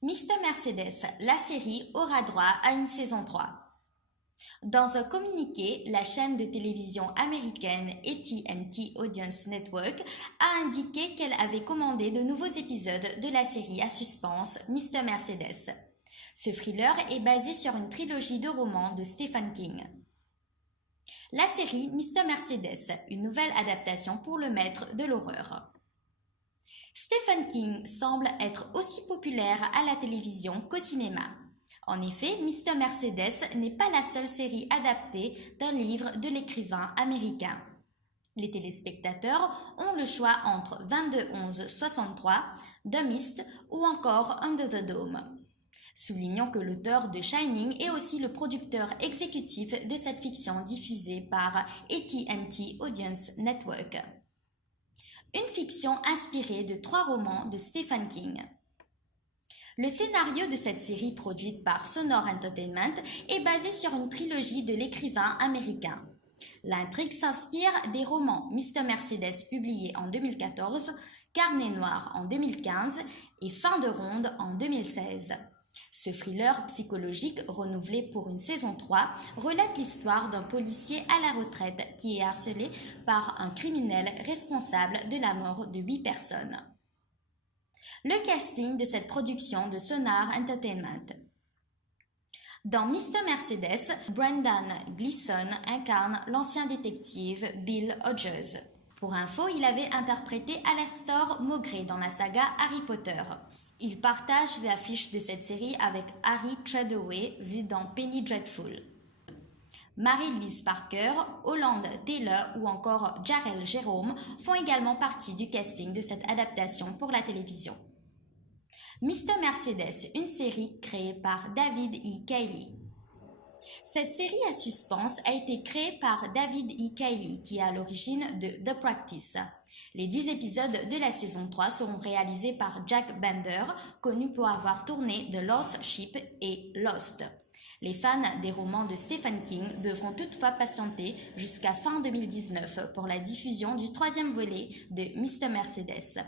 Mr. Mercedes, la série aura droit à une saison 3. Dans un communiqué, la chaîne de télévision américaine AT&T Audience Network a indiqué qu'elle avait commandé de nouveaux épisodes de la série à suspense Mr. Mercedes. Ce thriller est basé sur une trilogie de romans de Stephen King. La série Mr. Mercedes, une nouvelle adaptation pour le maître de l'horreur. Stephen King semble être aussi populaire à la télévision qu'au cinéma. En effet, Mr. Mercedes n'est pas la seule série adaptée d'un livre de l'écrivain américain. Les téléspectateurs ont le choix entre 22-11-63, The Mist ou encore Under the Dome. Soulignons que l'auteur de Shining est aussi le producteur exécutif de cette fiction diffusée par AT&T Audience Network. Une fiction inspirée de 3 romans de Stephen King. Le scénario de cette série produite par Sonor Entertainment est basé sur une trilogie de l'écrivain américain. L'intrigue s'inspire des romans Mr. Mercedes publié en 2014, Carnet noir en 2015 et Fin de ronde en 2016. Ce thriller psychologique, renouvelé pour une saison 3, relate l'histoire d'un policier à la retraite qui est harcelé par un criminel responsable de la mort de 8 personnes. Le casting de cette production de Sonar Entertainment. Dans Mr. Mercedes, Brendan Gleeson incarne l'ancien détective Bill Hodges. Pour info, il avait interprété Alastor Mowgray dans la saga Harry Potter. Il partage l'affiche de cette série avec Harry Treadaway, vu dans Penny Dreadful. Mary-Louise Parker, Holland Taylor ou encore Jarrell Jerome font également partie du casting de cette adaptation pour la télévision. Mr. Mercedes, une série créée par David E. Cayley. Cette série à suspense a été créée par David E. Cayley, qui est à l'origine de The Practice. Les 10 épisodes de la saison 3 seront réalisés par Jack Bender, connu pour avoir tourné The Lost Ship et Lost. Les fans des romans de Stephen King devront toutefois patienter jusqu'à fin 2019 pour la diffusion du 3e volet de Mr. Mercedes.